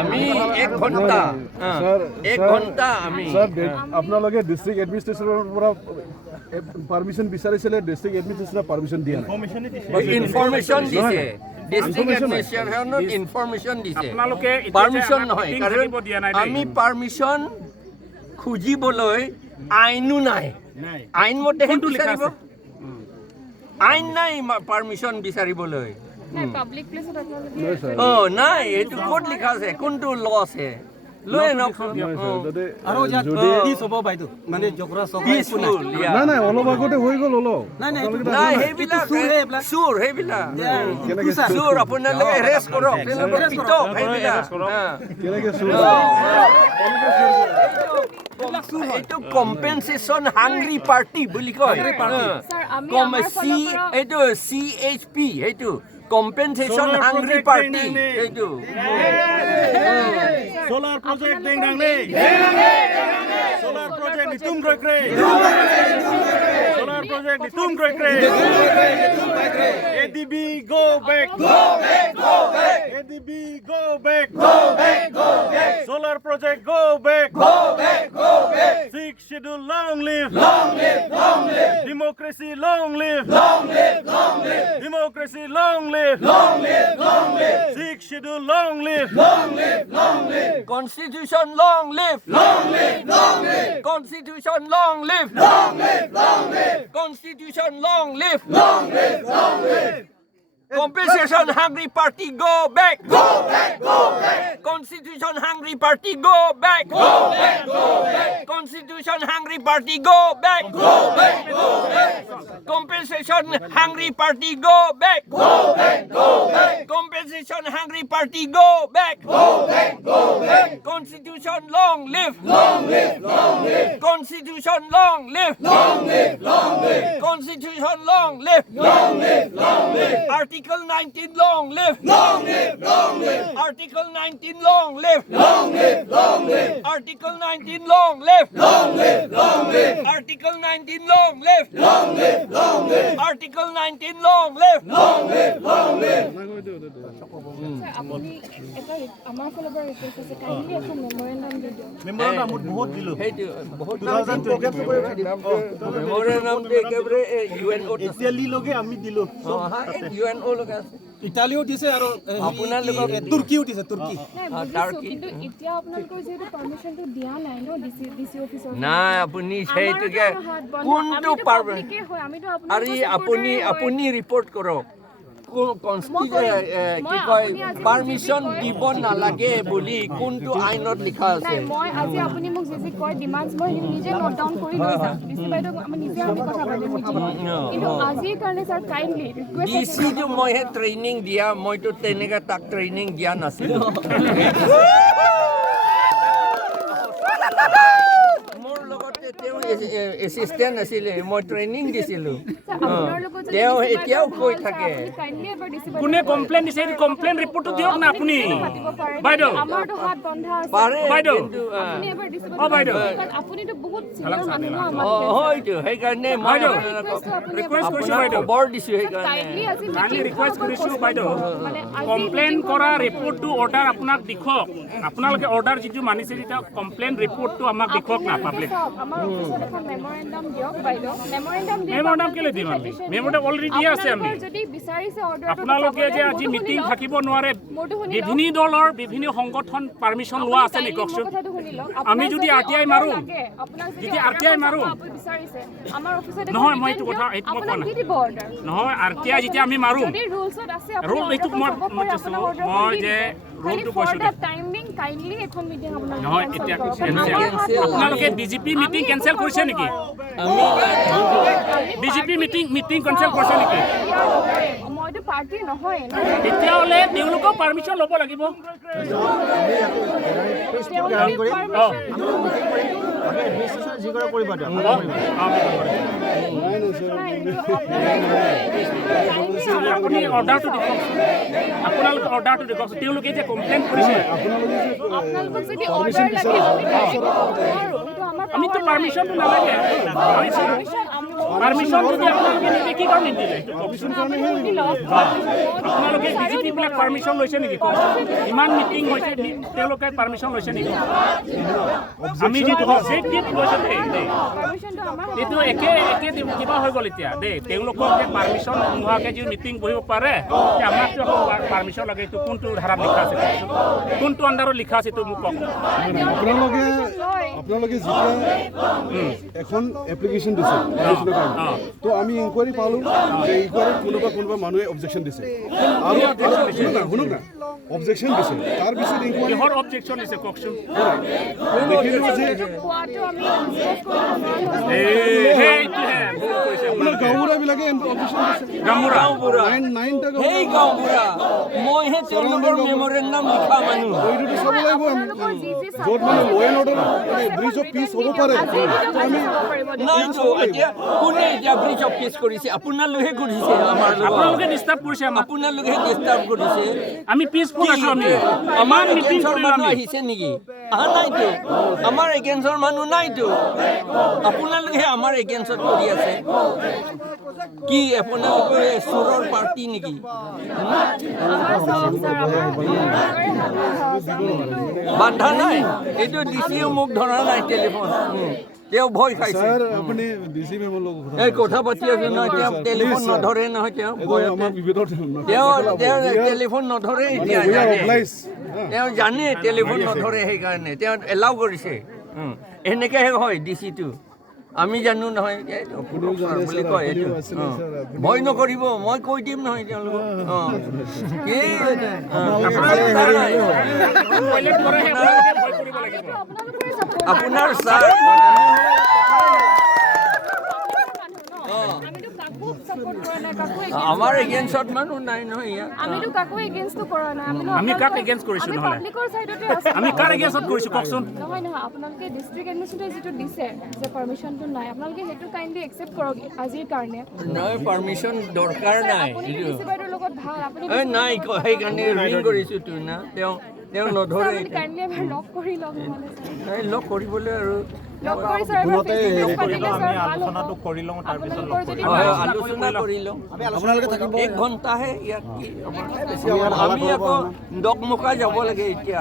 আমি এক ঘন্টা আমি স্যাৰ আপোনালোকে ডিস্ট্ৰিক্ট এডমিনিষ্ট্ৰেশ্যনৰ পৰা পাৰমিশ্যন বিচাৰিছিলে ডিস্ট্ৰিক্ট এডমিনিষ্ট্ৰেশ্যনে পাৰমিশ্যন দিয়া নাই ইনফৰমেশ্যন দিছে ডিস্ট্ৰিক্ট এডমিনিষ্ট্ৰেশ্যনত ইনফৰমেশ্যন দিছে পাৰমিশ্যন নহয় কাৰণ আমি পাৰমিশ্যন খুজিবলৈ আইনো নাই আইন মতেহে বিচাৰিব আইন নাই পাৰমিশ্যন বিচাৰিবলৈ পাব্লিক প্লেসত নাই এইটো ক'ত লিখা আছে কোনটো ল আছে লৈ আৰু পিছ হ'ব বাইদেউ মানে জগৰা নাই অলপ আগতে হৈ গ'ল অলপ নাই সেইবিলাক চুৰ আপোনালোকে এৰেষ্ট কৰক পিটক সেইবিলাক কেনেকে চুৰ এইটো কম্পেনচেশ্যন হাংৰি পাৰ্টি বুলি কয় এইটো CHP এইটো কম্পেনচেশ্যন হাংৰি পাৰ্টি এইটো सोलर प्रोजेक्ट देंगांले सोलर प्रोजेक्ट नि तुम रोकरे सोलर प्रोजेक्ट नि तुम रोकरे ADB go back ADB go back solar project go back sixth schedule long live democracy long live democracy long live sixth schedule long live Constitution long live Constitution long live Constitution long live Compensation hungry party go back Constitution hungry party go back Constitution hungry party go back Compensation hungry party go back Compensation hungry party go back Constitution long live Constitution long live Constitution long live Article 19 long live Article 19 long live Article 19 long live Article 19 long live Article 19 long live আপুনি এটা আমাৰ ফালৰ পৰা request আছে kindly এখন memorandum দি দিয়ক memorandum बहुत दिलो সেইটো বহুত 2020 মেমৰেণ্ডাম দে একেবাৰে UNO এতিয়ালি লগে আমি দিলো UNO লগে আছে ইটালীও দিছে আৰু আপোনালোকক তুৰ্কীও দিছে তুৰ্কী নাই বুজিছোঁ কিন্তু এতিয়া আপোনালোকৰ যিহেতু পাৰ্মিশ্যনটো দিয়া নাই ন ডিচি অফিচৰ নাই আপুনি সেইটোকে কোনটো পাৰব আৰে আপুনি ৰিপৰ্ট কৰক কি কয় পাৰমিশ্যন দিব নালাগে বুলি কোনটো আইনত লিখা আছে নাই মই আজি আপুনি মোক যি কয় ডিমাণ্ডছ মই নিজে নোট ডাউন কৰি লৈছা ডিচি বাইদেউ আমি নিজে কথা পাতিম কিন্তু আজিৰ কাৰণে স্যাৰ কাইণ্ডলি ৰিকুৱেষ্ট ডিচিটো মইহে ট্ৰেইনিং দিয়া মইতো তেনেকৈ তাক ট্ৰেইনিং দিয়া নাছিলোঁ মোৰ লগতে তেওঁ এছিষ্টেণ্ট আছিলে মই ট্ৰেইনিং দিছিলোঁ তেওঁ এতিয়াও কৈ থাকে কোনে কমপ্লেইন দিছে কমপ্লেইন ৰিপৰ্টটো দিয়ক না আপুনি বাইদেউ আমাৰটো হাত বন্ধা আছে পাৰে বাইদেউ আপুনি এবাৰ ডিচি বাইদেউ আপুনিতো বহুত চিনিয়ৰ মানুহ ন আমাৰ হয়তো সেইকাৰণে মই ৰিকুৱেষ্ট কৰিছো আপোনাক বাইদেউ খবৰ দিছোঁ সেইকাৰণে কাইণ্ডলি আজি কাইণ্ডলি ৰিকুৱেষ্ট কৰিছো বাইদেউ মানে কমপ্লেইন কৰা ৰিপৰ্টটো অৰ্ডাৰ আপোনাক দেখুৱাওক আপোনালোকে অৰ্ডাৰ যিটো মানিছে যেতিয়া কমপ্লেইন ৰিপৰ্টটো আমাক দেখুৱাওক না পাব্লিক আমাৰ অফিচত এখন মেমৰেণ্ডাম দিয়ক বাইদেউ মেমৰেণ্ডাম কেলে দিম আমি মেমৰেণ্ডাম অলৰেডি দি আছে আমি যদি বিচাৰিছে অৰ্ডাৰটো আপোনালোকে যে আজি মিটিং থাকিব নোৱাৰে বিভিন্ন দলৰ বিভিন্ন সংগঠন পাৰমিশ্যন লোৱা আছে নেকি কওকচোন আমি যদি RTI মাৰো যদি RTI মাৰো নহয় মই এইটো কথা এইটো মই কোৱা নাই নহয় RTI যেতিয়া আমি মাৰো ৰুল এইটো মই যে ৰুলটো কৈছোঁ নহয় এতিয়া আপোনালোকে বিজেপি মিটিং কেনচেল কৰিছে নেকি বিজেপি মিটিং কেনচেল কৰিছে নেকি মইতো পাৰ্টি নহয় তেতিয়াহ'লে তেওঁলোকেও পাৰ্মিশ্যন ল'ব লাগিব আপুনি অৰ্ডাৰটো দেখুৱাওক আপোনালোকে অৰ্ডাৰটো দেখুৱাওক তেওঁলোকে যে কমপ্লেইন কৰিছে আপোনালোকক যদি অৰ্ডাৰ লাগে আমিতো পাৰ্মিশ্যনটো নালাগে পাৰ্মিশ্যন যদি আপোনালোকে নিদিয়ে কি কাৰণে নিদিলে শুনি লওক আপোনালোকে ডিজিপিবিলাক পাৰ্মিশ্যন লৈছে নেকি কওক ইমান মিটিং হৈছে তেওঁলোকে পাৰ্মিশ্যন লৈছে নেকি আমি যিটো অবজেক্টিভ লৈছে পাৰ্মিশ্যনটো আমাৰ এইটো একে কিবা হৈ গ'ল এতিয়া দেই তেওঁলোকক যে পাৰ্মিশ্যন নোহোৱাকৈ যদি মিটিং বহিব পাৰে আমাকতো আকৌ পাৰ্মিশ্যন লাগে এইটো কোনটো ধাৰাত লিখা আছে কোনটো আণ্ডাৰত লিখা আছে এইটো মোক কওক আপোনালোকে যেতিয়া এখন এপ্লিকেশ্যন দিছে তো আমি ইনকুৱাৰী পালোঁ যে ইনকুৱাৰীত কোনোবা মানুহে অবজেকশ্যন দিছে আৰু শুনক না অবজেকশ্যন দিছে তাৰপিছত ইনকুৱাৰী কিহৰ অবজেকশ্যন দিছে কওকচোন দেখিলোঁ যে কোৱাটো আমি ডিছকাছ কৰিব সেইটোহে ভুল কৰিছে আপোনাৰ গাঁওবুঢ়াবিলাকে অবজেকশ্যন দিছে গামোৰা নাইনটা সেই গাঁওবুঢ়া মইহে তেওঁলোকৰ মেমৰেণ্ডাম লিখা মানুহ এইটোতো চাব লাগিব আমি য'ত মানে law' and order breach of peace হ'ব পাৰে আমি নাইতো এতিয়া কোনে এতিয়া ব্ৰিজ অফ পিচ কৰিছে আপোনালোকে কৰিছে আমাৰ লগত আপোনালোকে ডিষ্টাৰ্ব কৰিছে আমাক আপোনালোকে ডিষ্টাৰ্ব কৰিছে আমি পিছফুল আছো আমি আমাৰ মিটিং এগেইনষ্টৰ কৰিলো মানুহ আমি আহিছে নেকি অহা নাইতো আমাৰ এগেইনষ্টৰ মানুহ নাইতো আপোনালোকে আমাৰ এগেইনষ্টত কৰি আছে কি আপোনালোকে চোৰৰ পাৰ্টি নেকি বান্ধা নাই এইটো ডিচিও মোক ধৰা নাই টেলিফোন তেওঁ ভয় খাইছে ছাৰ আপুনি ডিচি মেমৰ লগত এই কথা পাতি আছে নহয় তেওঁ টেলিফোন নধৰে নহয় তেওঁ আমাৰ বিভেদৰ তেওঁ টেলিফোন নধৰে এতিয়া তেওঁ জানে টেলিফোন নধৰে সেইকাৰণে তেওঁ এলাউ কৰিছে এনেকৈহে হয় ডিচিটো আমি জানো নহয় বুলি কয় এইটো ভয় নকৰিব মই কৈ দিম নহয় তেওঁলোকক আপোনাৰ ছাৰ আমাৰ এগেইনষ্টত মানুহ নাই নহয় ইয়াত আমিতো কাকো এগেইনষ্টটো কৰা নাই আমি কাক এগেইনষ্ট কৰিছো নহ'লে পাব্লিকৰ সাইডতে আছে আমি কাৰ এগেইনষ্টত কৰিছো কওকচোন নহয় আপোনালোকে ডিষ্ট্ৰিক্ট এডমিনিষ্ট্ৰেটৰে যিটো দিছে যে পাৰ্মিশ্যনটো নাই আপোনালোকে সেইটো কাইণ্ডলি একচেপ্ট কৰক আজিৰ কাৰণে নহয় পাৰ্মিশ্যন দৰকাৰ নাই আপুনি ডিচি বাইদেউৰ লগত ভাল আপুনি নাই সেইকাৰণে ৰিং কৰিছোঁ তো না তেওঁ নধৰে কাইণ্ডলি এবাৰ লগ কৰি লওক নহ'লে লগ কৰিবলৈ আৰু লগ কৰি ছাৰ আলোচনাটো কৰি লওঁ তাৰপিছত আলোচনা কৰি লওঁ আপোনালোকে থাকিব 1 ঘণ্টাহে ইয়াত কি আমি আকৌ ডগমুখা যাব লাগে এতিয়া